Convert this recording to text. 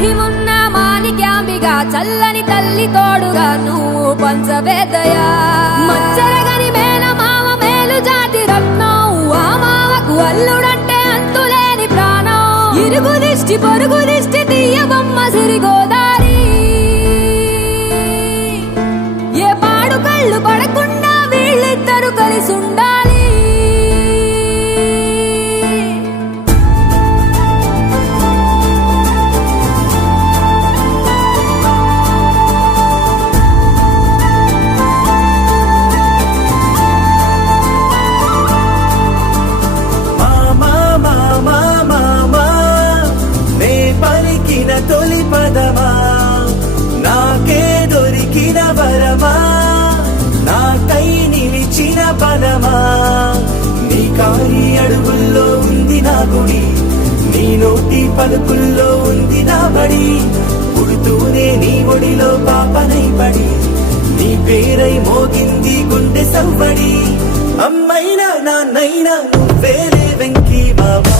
మహిమున్న మాణిక్యాంబిగా చల్లని తల్లి తోడుగా నువ్వు పంచవేదయా మచ్చరగని మేన మామ మేలు జాతి రత్నం ఆ మామకు అల్లుడంటే అంతులేని ప్రాణం ఇరుగు దిష్టి పొరుగు దిష్టి తీయబొమ్మ సిరిగోదారి ఏ పాడు కళ్ళు పడకుండా వీళ్ళిద్దరు కలిసి ఉండాలి తొలి పదమా నాకే దొరికిన వరమా నాకై నిలిచిన పదమా నీ కాలి అడుగుల్లో ఉంది నా గుడి నీ నోటి పలుకుల్లో ఉంది నా బడి పుడుతూనే నీ ఒడిలో పాపనై పడి నీ పేరై మోగింది గుండె సవ్వడి అమ్మైనా నాన్నైనా నువ్వేలే వెంకీ బాబా